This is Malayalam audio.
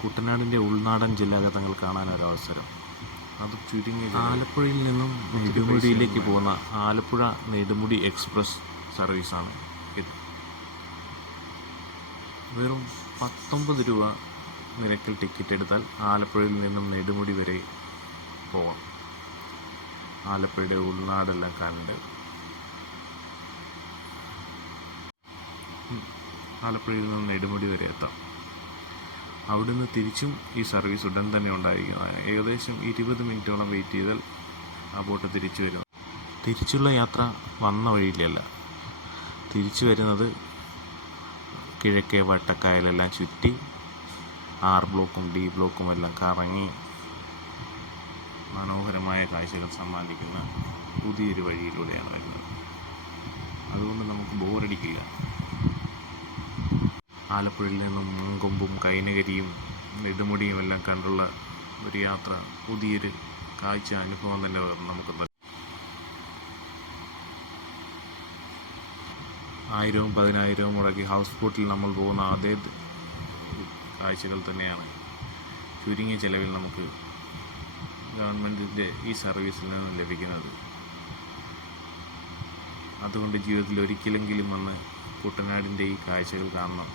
കുട്ടനാടിൻ്റെ ഉൾനാടൻ ജില്ലാഗതങ്ങൾ കാണാനൊരവസരം. അത് ചുരുങ്ങി ആലപ്പുഴയിൽ നിന്നും നെടുമുടിയിലേക്ക് പോകുന്ന ആലപ്പുഴ നെടുമുടി എക്സ്പ്രസ് സർവീസാണ് ഇത്. വെറും 19 രൂപ നിരക്കിൽ ടിക്കറ്റ് എടുത്താൽ ആലപ്പുഴയിൽ നിന്നും നെടുമുടി വരെ പോവാം. ആലപ്പുഴയുടെ ഉൾനാടെല്ലാം കണ്ട് ആലപ്പുഴയിൽ നിന്നും നെടുമുടി വരെ എത്താം. അവിടുന്ന് തിരിച്ചും ഈ സർവീസ് ഉടൻ തന്നെ ഉണ്ടായിരിക്കുന്നതാണ്. ഏകദേശം 20 മിനിറ്റോളം വെയിറ്റ് ചെയ്താൽ ആ ബോട്ട് തിരിച്ചു വരുന്നു. തിരിച്ചുള്ള യാത്ര വന്ന വഴിയിലല്ല, തിരിച്ചു വരുന്നത് കിഴക്കേ വട്ടക്കായലെല്ലാം ചുറ്റി R ബ്ലോക്കും D ബ്ലോക്കും എല്ലാം കറങ്ങി മനോഹരമായ കാഴ്ചകൾ സമ്മാനിക്കുന്ന പുതിയൊരു വഴിയിലൂടെയാണ് വരുന്നത്. അതുകൊണ്ട് നമുക്ക് ബോറടിക്കില്ല. ആലപ്പുഴയിൽ നിന്നും മുങ്കൊമ്പും കൈനകരിയും നെടുമുടിയും എല്ലാം കണ്ടുള്ള ഒരു യാത്ര പുതിയൊരു കാഴ്ച അനുഭവം തന്നെ നമുക്ക് 1000-വും 10,000-വും മുടക്കി ഹൗസ് ബോട്ടിൽ നമ്മൾ പോകുന്ന അതേ കാഴ്ചകൾ തന്നെയാണ് ചുരുങ്ങിയ ചെലവിൽ നമുക്ക് ഗവൺമെൻറ്റിൻ്റെ ഈ സർവീസിൽ നിന്ന് ലഭിക്കുന്നത്. അതുകൊണ്ട് ജീവിതത്തിൽ ഒരിക്കലെങ്കിലും വന്ന് കുട്ടനാടിൻ്റെ ഈ കാഴ്ചകൾ കാണണം.